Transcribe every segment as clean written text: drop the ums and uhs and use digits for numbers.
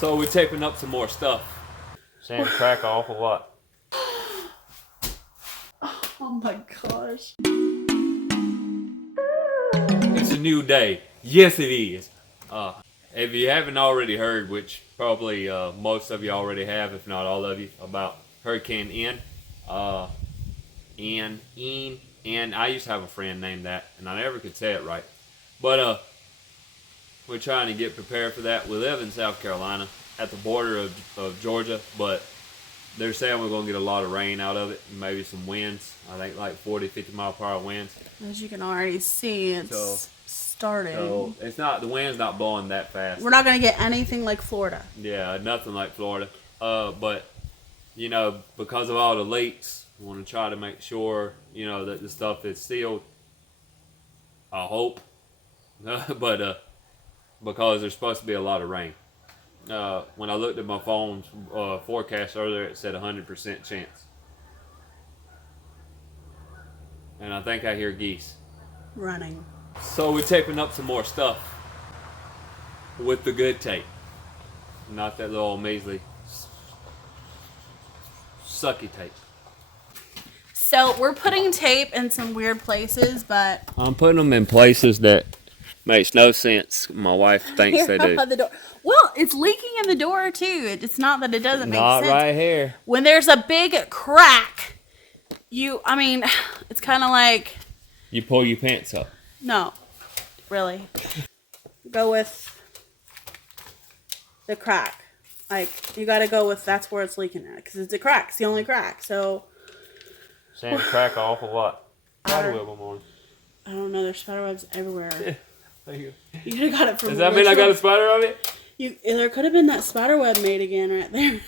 So we're taping up some more stuff. Sand crack off or what? Oh my gosh. It's a new day. Yes, it is. If you haven't already heard, which probably most of you already have, if not all of you, about Hurricane Ian. Ian. I used to have a friend named that, and I never could say it right. But we're trying to get prepared for that. We live in South Carolina, at the border of Georgia, but they're saying we're going to get a lot of rain out of it, and maybe some winds. I think like 40, 50 mile per hour winds. As you can already see, it's starting. So it's not, the wind's not blowing that fast. We're not going to get anything like Florida. Yeah, nothing like Florida. But, you know, because of all the leaks, we want to try to make sure, you know, that the stuff is sealed. I hope. But because there's supposed to be a lot of rain. When I looked at my phone's forecast earlier, it said 100% chance. And I think I hear geese Running. So we're taping up some more stuff with the good tape. Not that little measly sucky tape. So we're putting tape in some weird places, but I'm putting them in places that makes no sense. My wife thinks they do. the door. Well, it's leaking in the door too. It's not that it doesn't make sense. Not right here. When there's a big crack, it's kind of like... You pull your pants up. No, really. Go with the crack. Like, you gotta go with that's where it's leaking at. Because it's a crack. It's the only crack. So... Sand crack off or what? Spiderweb them on. I don't know. There's spiderwebs everywhere. Thank you. You could have got it from... Does that mean I got a spider on it? There could have been that spiderweb made again right there.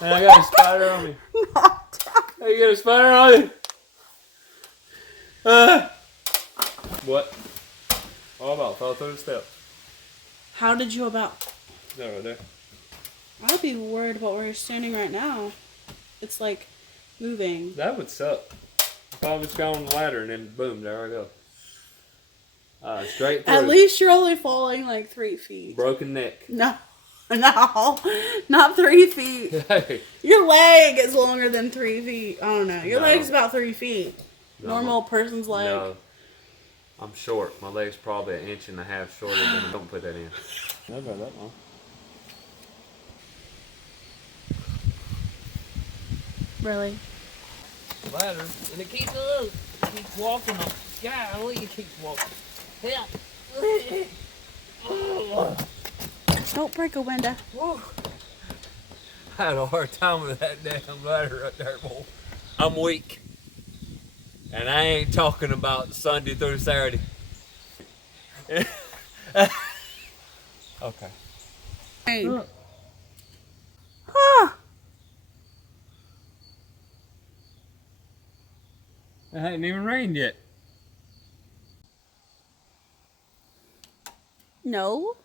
And I got a spider on me. How you got a spider on it? What? All about fell through the steps. How did you about... There, right there. I'd be worried about where you're standing right now. It's like moving. That would suck. If I just got on the ladder and then boom, there I go. Straight through. At least you're only falling like 3 feet. Broken neck. No, not 3 feet. Hey. Your leg is longer than 3 feet. I don't know. Your No. leg's about 3 feet. No. Normal person's leg. No. I'm short. My leg's probably 1.5 inches shorter than. Don't put that in. Not about that long. Really? Ladder, and it keeps up. It keeps walking up. Golly, it keeps walking. Help! Don't break a window. Whew. I had a hard time with that damn ladder up there, boy. I'm weak. And I ain't talking about Sunday through Saturday. Okay. Hey. It hadn't even rained yet. No.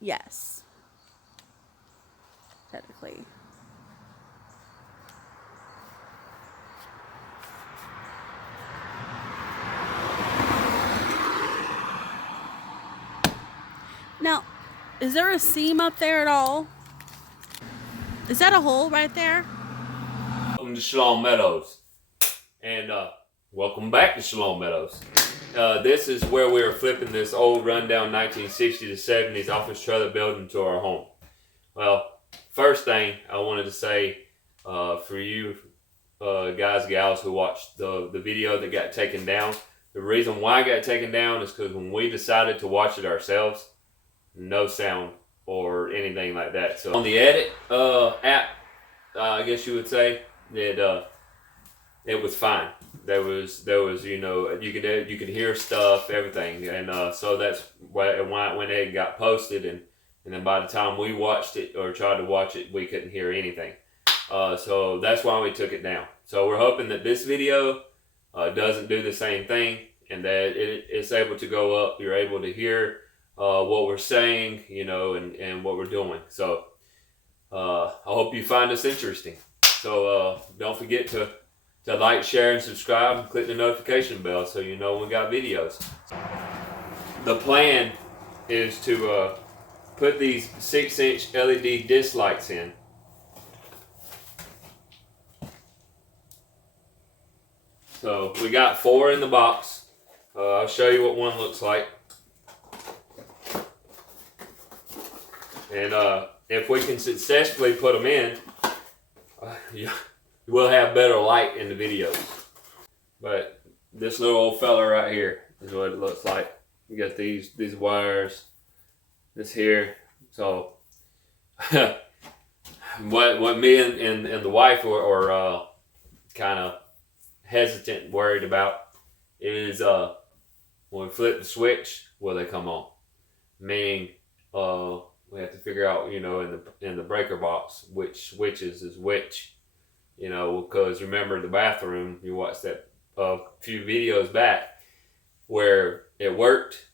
Yes. Technically. Now, is there a seam up there at all? Is that a hole right there? Welcome to Shalom Meadows. And welcome back to Shalom Meadows. This is where we are flipping this old rundown 1960s to 70s office trailer building to our home. Well, first thing I wanted to say for you guys, gals who watched the video that got taken down, the reason why it got taken down is because when we decided to watch it ourselves, no sound or anything like that. So on the edit app, I guess you would say that it was fine. There was you know, you could hear stuff, everything, and so that's why when it got posted, and then by the time we watched it or tried to watch it, we couldn't hear anything. So that's why we took it down. So we're hoping that this video doesn't do the same thing, and that it's able to go up. You're able to hear what we're saying, you know, and what we're doing. So I hope you find this interesting. So don't forget to like, share, and subscribe, and click the notification bell so you know when we got videos. The plan is to put these 6-inch LED disc lights in. So we got 4 in the box. I'll show you what one looks like. And if we can successfully put them in, we'll have better light in the videos. But this little old fella right here is what it looks like. You got these wires, this here. So what me and the wife are kind of hesitant, worried about is when we flip the switch, will they come on? Meaning, we have to figure out, you know, in the breaker box, which switches is which, you know, because remember the bathroom, you watched that few videos back where it worked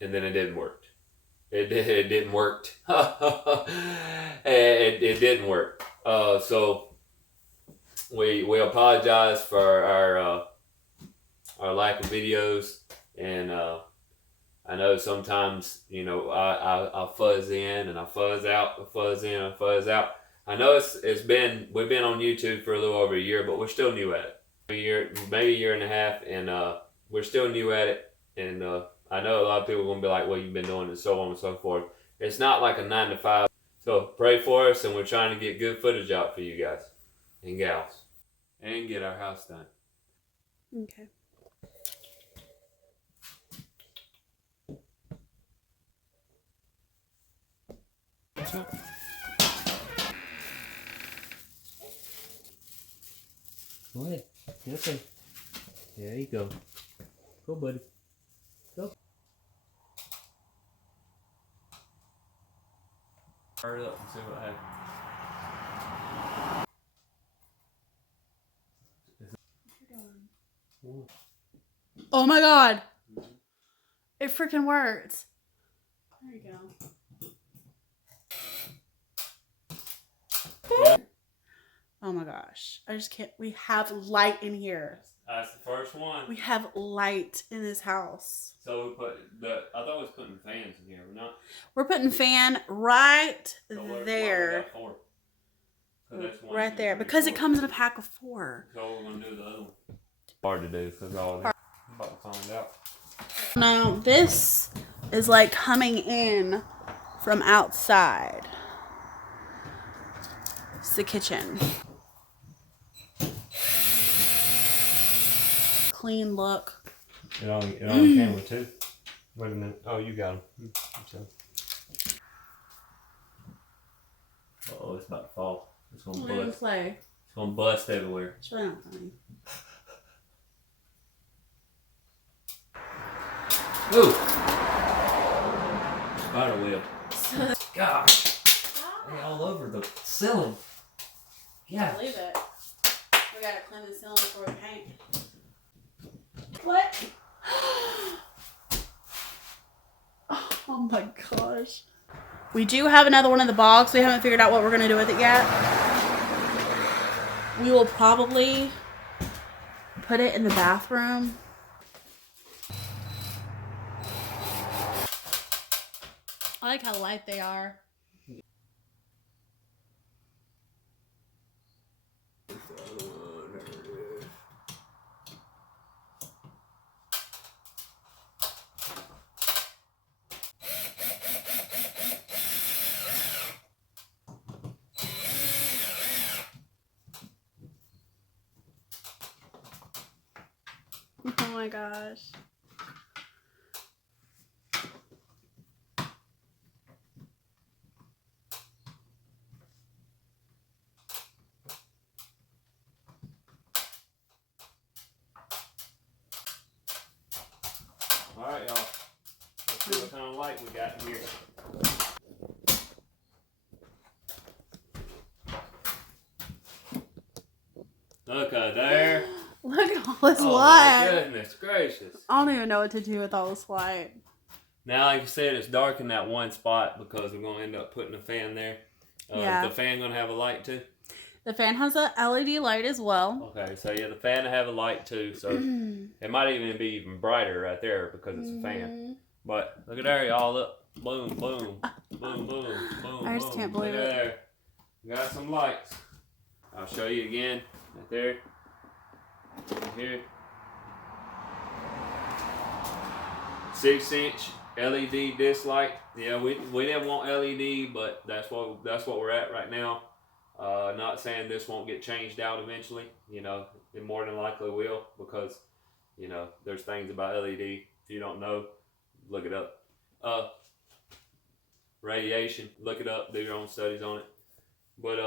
and then it didn't work. It didn't work. it didn't work. So we apologize for our lack of videos, and I know sometimes, you know, I fuzz in and I fuzz out, I fuzz in, I fuzz out. I know we've been on YouTube for a little over a year, but we're still new at it. Maybe a year and a half, and we're still new at it. And I know a lot of people are gonna be like, "Well, you've been doing it, so on and so forth." It's not like a 9 to 5. So pray for us, and we're trying to get good footage out for you guys and gals, and get our house done. Okay. Go ahead. Okay. There you go. Go, buddy. Go. Hurry up and see what happens. Oh my god. It freaking worked. There you go. Yeah. Oh my gosh. I just can't. We have light in here. That's the first one. We have light in this house. So we put I thought we was putting fans in here. We're not. We're putting fan right So there. Right there. Because it comes in a pack of 4. So we're going to do the other one. Hard to do because all that. I'm about to find out. Now, this is like coming in from outside. It's the kitchen. Clean look. It on camera too. Wait a minute. Oh, you got them. Oh, it's about to fall. It's gonna bust. Play. It's gonna bust everywhere. It's really not funny. Ooh! Spider web. Gosh! They're all over the ceiling. Yeah. Believe it. We gotta clean the ceiling before we paint. What? Oh my gosh. We do have another one in the box. We haven't figured out what we're gonna do with it yet. We will probably put it in the bathroom. I like how light they are. Oh my gosh. Alright, y'all. Let's see what kind of light we got in here. Okay, there. Look at all this Oh light. my goodness gracious. I don't even know what to do with all this light. Now, like I said, it's dark in that one spot because we're going to end up putting a fan there. Yeah. Is the fan going to have a light too? The fan has a LED light as well. Okay, so yeah, the fan will have a light too. So it might even be even brighter right there because it's a fan. But look at there, y'all. Look. Boom, boom, boom, boom, boom, I just boom. can't believe Look at it. there. Got some lights. I'll show you again. Right there. Right here. 6-inch LED disc light. Yeah, we didn't want LED, but that's what we're at right now. Not saying this won't get changed out eventually. You know, it more than likely will, because you know there's things about LED. If you don't know, look it up. Radiation, look it up. Do your own studies on it. But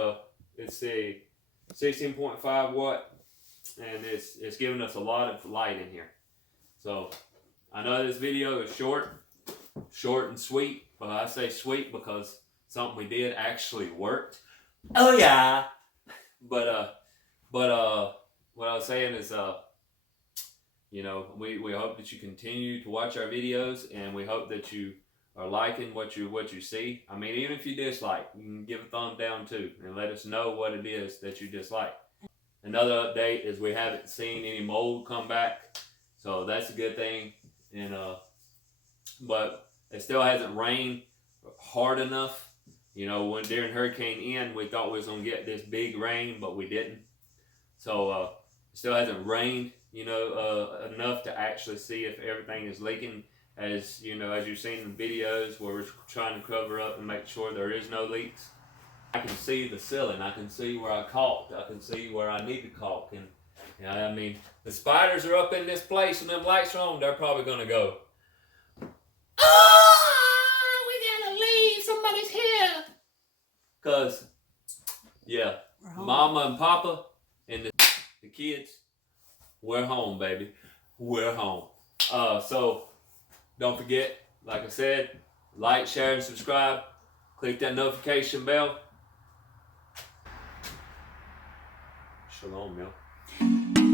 it's a 16.5 watt, and it's giving us a lot of light in here. So I know this video is short and sweet, but I say sweet because something we did actually worked. Oh yeah. But what I was saying is you know, we hope that you continue to watch our videos, and we hope that you are liking what you see. I mean, even if you dislike, you can give a thumb down too, and let us know what it is that you dislike. Another update is we haven't seen any mold come back, so that's a good thing. And but it still hasn't rained hard enough. You know, when during Hurricane Ian, we thought we was gonna get this big rain, but we didn't. So it still hasn't rained, you know, enough to actually see if everything is leaking. As you know, as you've seen in the videos where we're trying to cover up and make sure there is no leaks. I can see the ceiling. I can see where I caulked. I can see where I need to caulk. And you know, I mean, the spiders are up in this place and them lights are on. They're probably gonna go, "Oh, we gotta leave. Somebody's here." Cause yeah, Mama and Papa and the kids, we're home, baby. We're home. So don't forget, like I said, like, share, and subscribe. Click that notification bell. Shalom, y'all.